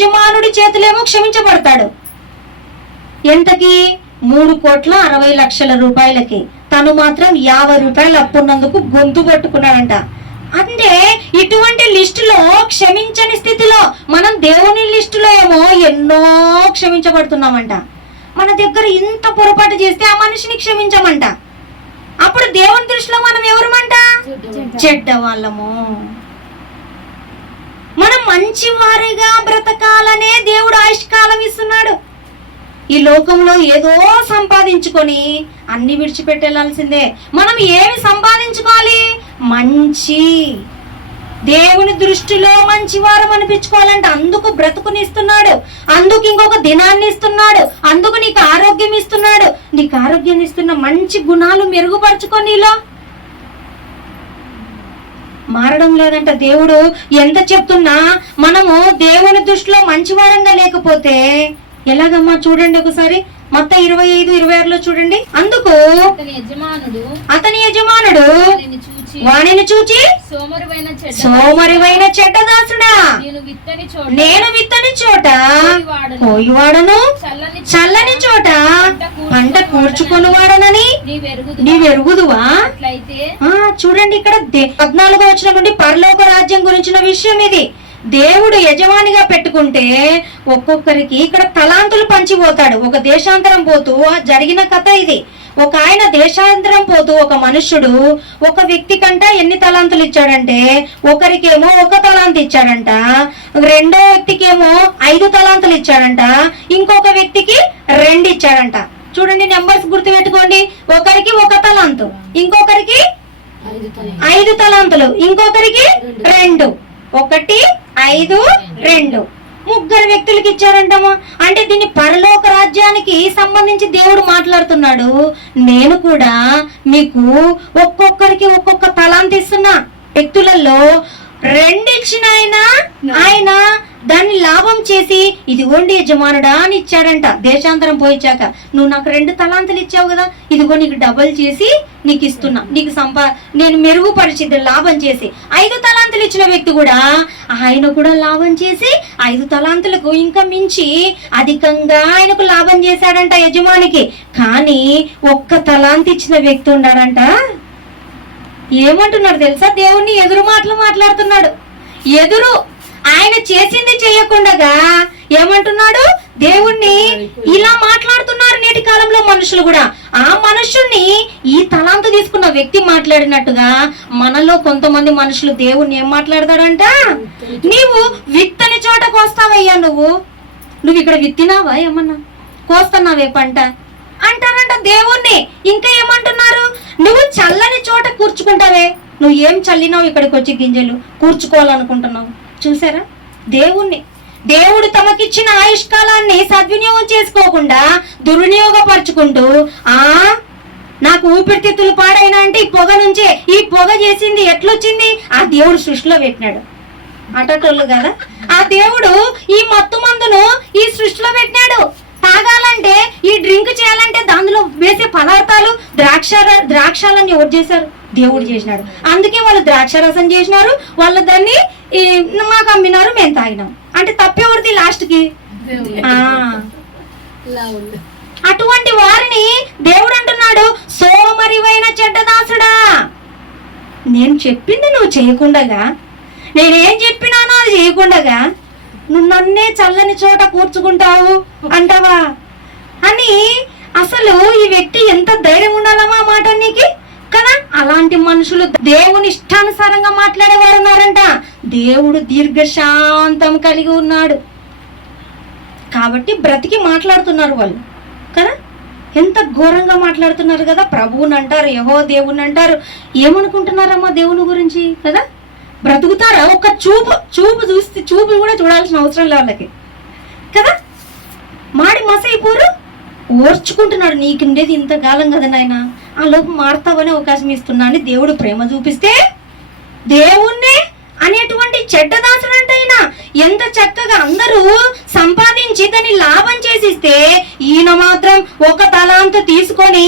యజమానుడి చేతులేమో క్షమించబడతాడు. ఎంతకి? మూడు కోట్ల అరవై లక్షల రూపాయలకి. తను మాత్రం యాభై రూపాయలు అప్పున్నందుకు గొంతు పట్టుకున్నాడంట. అంటే ఇటువంటి లిస్టులో క్షమించని స్థితిలో మనం దేవుని లిస్టులో ఏమో ఎన్నో క్షమించబడుతున్నామంట. మన దగ్గర ఇంత పొరపాటు చేస్తే ఆ మనిషిని క్షమించమంట. అప్పుడు దేవుని దృష్టిలో మనం ఎవరమంట? చెడ్డ వాళ్ళము మనం మంచివారిగా బ్రతకాలనే ఈ లోకంలో ఏదో సంపాదించుకొని అన్ని విడిచిపెట్టేలాల్సిందే. మనం ఏమి సంపాదించుకోవాలి? మంచి. దేవుని దృష్టిలో మంచివారం అనిపించుకోవాలంటే అందుకు బ్రతుకునిస్తున్నాడు. అందుకు ఇంకొక దినాన్ని ఇస్తున్నాడు. అందుకు నీకు ఆరోగ్యం ఇస్తున్నాడు. నీకు ఆరోగ్యాన్ని ఇస్తున్న మంచి గుణాలు మెరుగుపరచుకో నీలో. మారడం లేదంట దేవుడు. ఎంత చెప్తున్నా మనము దేవుని దృష్టిలో మంచివారంగా లేకపోతే ఎలాగమ్మా చూడండి ఒకసారి? మొత్తం ఇరవై ఐదు ఇరవై ఆరులో చూడండి. అందుకు అతని యజమానుడు అతని యజమానుడు వాణిని చూచి సోమరువైన చెడ్డ సోమరివైన చెడ్డదాసుడా నేను విత్తని చోట కోయివాడను. చల్లని చోట పంట కూర్చుకొని వాడనని నీవెరుగుదువా? చూడండి ఇక్కడ పద్నాలుగో వచ్చిన నుండి పరలోక రాజ్యం గురించిన విషయం ఇది. దేవుడు యజమానిగా పెట్టుకుంటే ఒక్కొక్కరికి ఇక్కడ తలాంతులు పంచిపోతాడు ఒక దేశాంతరం పోతూ జరిగిన కథ ఇది. ఒక ఆయన దేశాంతరం పోతూ ఒక మనుష్యుడు ఒక వ్యక్తి కంట ఎన్ని తలాంతులు ఇచ్చాడంటే ఒకరికేమో ఒక తలాంత ఇచ్చాడంట. రెండో వ్యక్తికేమో ఐదు తలాంతులు ఇచ్చాడంట. ఇంకొక వ్యక్తికి రెండు ఇచ్చాడంట. చూడండి నెంబర్స్ గుర్తుపెట్టుకోండి. ఒకరికి ఒక తలాంతు ఇంకొకరికి ఐదు తలాంతులు. ఇంకొకరికి రెండు. ఒకటి ఐదు రెండు. ముగ్గురు వ్యక్తులకి ఇచ్చారంటమా అంటే దీన్ని పరలోక రాజ్యానికి సంబంధించి దేవుడు మాట్లాడుతున్నాడు. నేను కూడా మీకు ఒక్కొక్కరికి ఒక్కొక్క తలాంతి ఇస్తున్నా వ్యక్తులలో రెండు ఇచ్చిన ఆయన ఆయన దాన్ని లాభం చేసి ఇదిగోండి యజమానుడా అని ఇచ్చాడంట. దేశాంతరం పోయిచ్చాక. నువ్వు నాకు రెండు తలాంతులు ఇచ్చావు కదా. ఇదిగో నీకు డబల్ చేసి నీకు ఇస్తున్నా. నీకు సంపా నేను మెరుగుపరిచింది లాభం చేసి. ఐదు తలాంతులు ఇచ్చిన వ్యక్తి కూడా ఆయన కూడా లాభం చేసి ఐదు తలాంతులకు ఇంకా మించి అధికంగా ఆయనకు లాభం చేశాడంట యజమానికి. కానీ ఒక్క తలాంతి ఇచ్చిన వ్యక్తి ఉన్నాడంట ఏమంటున్నాడు తెలుసా? దేవుణ్ణి ఎదురు మాటలు మాట్లాడుతున్నాడు. ఎదురు ఆయన చేసింది చేయకుండా ఏమంటున్నాడు? దేవుణ్ణి ఇలా మాట్లాడుతున్నారు నేటి కాలంలో మనుషులు కూడా. ఆ మనుషుణ్ణి ఈ తలాంత తీసుకున్న వ్యక్తి మాట్లాడినట్టుగా మనలో కొంతమంది మనుషులు దేవుణ్ణి ఏం మాట్లాడతాడంట? నీవు విత్తని చోట కోస్తావయ్యా నువ్వు. నువ్వు ఇక్కడ విత్తినావా ఏమన్నా? కోస్తున్నావే పంట. అంటారంట దేవుణ్ణి. ఇంకా ఏమంటున్నారు? నువ్వు చల్లని చోట కూర్చుకుంటావే. నువ్వు ఏం చల్లినావు ఇక్కడికి వచ్చి గింజలు? కూర్చుకోవాలనుకుంటున్నావు. చూసారా? దేవుణ్ణి. దేవుడు తమకిచ్చిన ఆయుష్కాలాన్ని సద్వినియోగం చేసుకోకుండా దుర్వినియోగపరుచుకుంటూ ఆ నాకు ఊపిరితిత్తులు పాడైనా అంటే ఈ పొగ నుంచే ఈ పొగ చేసింది ఎట్లొచ్చింది? ఆ దేవుడు సృష్టిలో పెట్టినాడు. అటటోళ్ళు కదా? ఆ దేవుడు ఈ మత్తు మందును ఈ సృష్టిలో పెట్టినాడు. తాగాలంటే ఈ డ్రింక్ చేయాలంటే దానిలో వేసే పదార్థాలు ద్రాక్ష ద్రాక్షాలని ఎవరు చేశారు? దేవుడు చేసినాడు. అందుకే వాళ్ళు ద్రాక్ష రసం చేసినారు. వాళ్ళు దాన్ని ఈ, మాకు అమ్మినారు మేము తాగినాం. అంటే తప్పెవరిది లాస్ట్కి అటువంటి వారిని దేవుడు అంటున్నాడు సోమరివైన చెడ్డదాసుడా. నేను చెప్పింది నువ్వు చేయకుండగా నేనేం చెప్పినానో అది చేయకుండగా నువ్వు నన్నే చల్లని చోట కూర్చుకుంటావు అంటావా? అని అసలు ఈ వ్యక్తి ఎంత ధైర్యం ఉండాలమ్మా మాట నీకి? కదా? అలాంటి మనుషులు దేవుని ఇష్టానుసారంగా మాట్లాడేవారు ఉన్నారంట దేవుడు దీర్ఘశాంతం కలిగి ఉన్నాడు. కాబట్టి బ్రతికి మాట్లాడుతున్నారు వాళ్ళు. కదా? ఎంత ఘోరంగా మాట్లాడుతున్నారు కదా? ప్రభువుని అంటారు యహో దేవుని అంటారు. ఏమనుకుంటున్నారమ్మా దేవుని గురించి? కదా? బ్రతుకుతారా? ఒక చూపు చూపు చూస్తే చూపు కూడా చూడాల్సిన అవసరం లేదు వాళ్ళకి. కదా? మాడి మసైపోరు ఓర్చుకుంటున్నాడు. నీకుండేది ఇంతకాలం కదా నాయన. ఆ లోపు మారుతావనే అవకాశం ఇస్తున్నా అని దేవుడు ప్రేమ చూపిస్తే దేవుడు అనేటువంటి చెడ్డదాసుడు అంటే ఆయన ఎంత చక్కగా అందరూ సంపాదించి దాన్ని లాభం చేసిస్తే ఈయన మాత్రం ఒక తలాంత తీసుకొని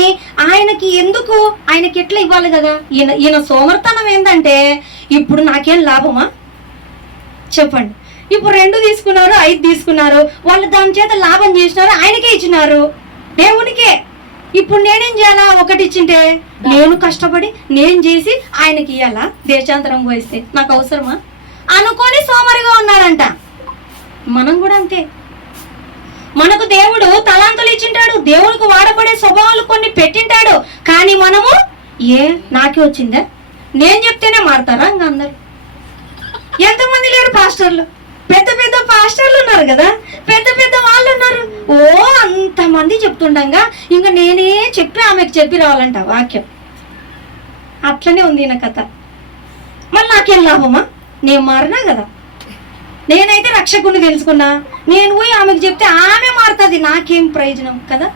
ఆయనకి ఎందుకు? ఆయనకి ఎట్లా ఇవ్వాలి కదా? ఈయన ఈయన సోమర్తనం ఏంటంటే ఇప్పుడు నాకేం లాభమా? చెప్పండి. ఇప్పుడు రెండు తీసుకున్నారు ఐదు తీసుకున్నారు. వాళ్ళు దాని చేత లాభం చేసినారు ఆయనకే ఇచ్చినారు. దేవునికే. ఇప్పుడు నేనేం చేయాలా? ఒకటి ఇచ్చింటే నేను కష్టపడి నేను చేసి ఆయనకి ఇయ్యాలా? దేశాంతరం పోయిస్తే. నాకు అవసరమా? అనుకొని సోమరిగా ఉన్నారంట. మనం కూడా అంతే. మనకు దేవుడు తలాంతులు ఇచ్చింటాడు దేవుడికి వాడబడే స్వభావాలు కొన్ని పెట్టింటాడు కానీ మనము ఏ నాకే వచ్చిందా? నేను చెప్తేనే మారతారా ఇంక అందరు? ఎంతమంది లేరు పాస్టర్లు? పెద్ద పెద్ద పాస్టర్లు ఉన్నారు కదా? పెద్ద పెద్ద వాళ్ళు ఉన్నారు. ఓ అంతమంది చెప్తుండగా ఇంకా నేనే చెప్పి ఆమెకు చెప్పి రావాలంట వాక్యం. అట్లనే ఉంది నా కథ. మళ్ళీ నాకేం లాభమా? నేను మారినా కదా? నేనైతే రక్షకుని తెలుసుకున్నా. నేను పోయి ఆమెకు చెప్తే ఆమె మారుతుంది. నాకేం ప్రయోజనం కదా?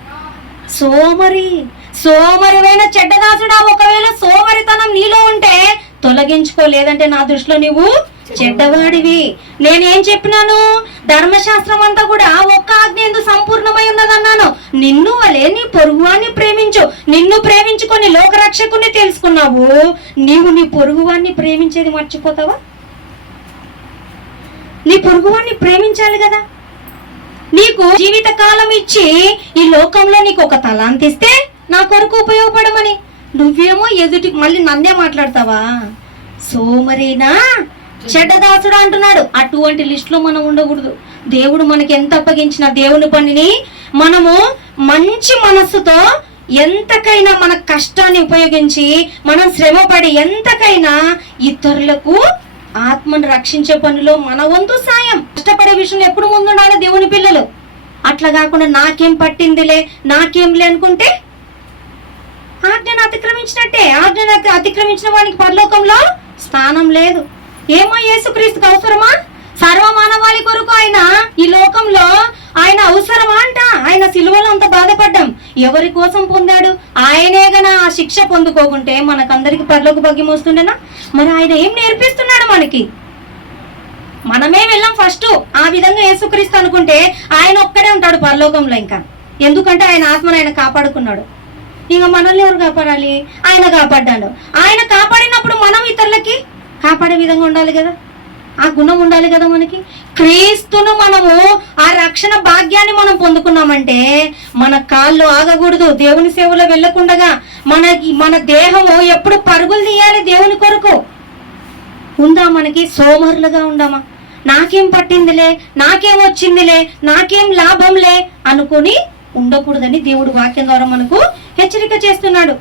సోమరి సోమరివైన చెడ్డదాసుడా ఒకవేళ సోమరితనం నీలో ఉంటే తొలగించుకోలేదంటే నా దృష్టిలో నువ్వు చెడ్డవాడివి. నేనేం చెప్పినాను? ధర్మశాస్త్రం అంతా కూడా ఒక్క ఆజ్ఞ ఎందుకు సంపూర్ణమై ఉన్నదన్నాను. నిన్ను వలే నీ పొరుగువాన్ని ప్రేమించు. నిన్ను ప్రేమించుకొని లోకరక్షకుని తెలుసుకున్నావు. నీవు నీ పొరుగువాన్ని ప్రేమించేది మర్చిపోతావా? నీ పొరుగువాడిని ప్రేమించాలి కదా. నీకు జీవిత కాలం ఇచ్చి ఈ లోకంలో నీకు ఒక తలాంతి ఇస్తే నా కొరకు ఉపయోగపడమని. నువ్వేమో ఎదుటి మళ్ళీ నన్నే మాట్లాడతావా? సోమరీనా? చెడ్డదాసుడు అంటున్నాడు. అటువంటి లిస్టులో మనం ఉండకూడదు. దేవుడు మనకి ఎంత అప్పగించిన దేవుని పనిని మనము మంచి మనస్సుతో ఎంతకైనా మన కష్టాన్ని ఉపయోగించి మనం శ్రమపడి ఎంతకైనా ఇతరులకు ఆత్మను రక్షించే పనిలో మన వంతు సాయం. కష్టపడే విషయంలో ఎప్పుడు ముందుండాలి దేవుని పిల్లలు? అట్లా కాకుండా నాకేం పట్టిందిలే నాకేంలే అనుకుంటే? ఆజ్ఞను అతిక్రమించినట్టే. ఆజ్ఞను అతిక్రమించిన వానికి పరలోకంలో స్థానం లేదు. ఏమో యేసుక్రీస్తుకు అవసరమా? సర్వమానవాళి కొరకు ఆయన ఈ లోకంలో ఆయన అవసరమా అంట? ఆయన సిలువలో అంత బాధపడ్డాం. ఎవరి కోసం పొందాడు? ఆయనే గన ఆ శిక్ష పొందుకోకుంటే మనకందరికి పరలోక భగ్యం వస్తుండేనా? మరి ఆయన ఏం నేర్పిస్తున్నాడు మనకి? మనమే వెళ్ళాం ఫస్ట్. ఆ విధంగా యేసుక్రీస్తు అనుకుంటే ఆయన ఒక్కడే ఉంటాడు పరలోకంలో ఇంకా. ఎందుకంటే ఆయన ఆత్మను ఆయన కాపాడుకున్నాడు. ఇంకా మనల్ని ఎవరు కాపాడాలి? ఆయన కాపాడ్డాడు. ఆయన కాపాడినప్పుడు మనం ఇతరులకి కాపాడే విధంగా ఉండాలి కదా? ఆ గుణం ఉండాలి కదా మనకి? క్రీస్తును మనము ఆ రక్షణ భాగ్యాన్ని మనం పొందుకున్నామంటే మన కాళ్ళు ఆగకూడదు దేవుని సేవలో వెళ్ళకుండగా మనకి మన దేహము ఎప్పుడు పరుగులు తీయాలి దేవుని కొరకు? ఉందా మనకి? సోమరులుగా ఉందామా? నాకేం పట్టిందిలే నాకేం వచ్చిందిలే నాకేం లాభంలే అనుకొని ఉండకూడదని దేవుడు వాక్యం ద్వారా మనకు హెచ్చరిక చేస్తున్నాడు.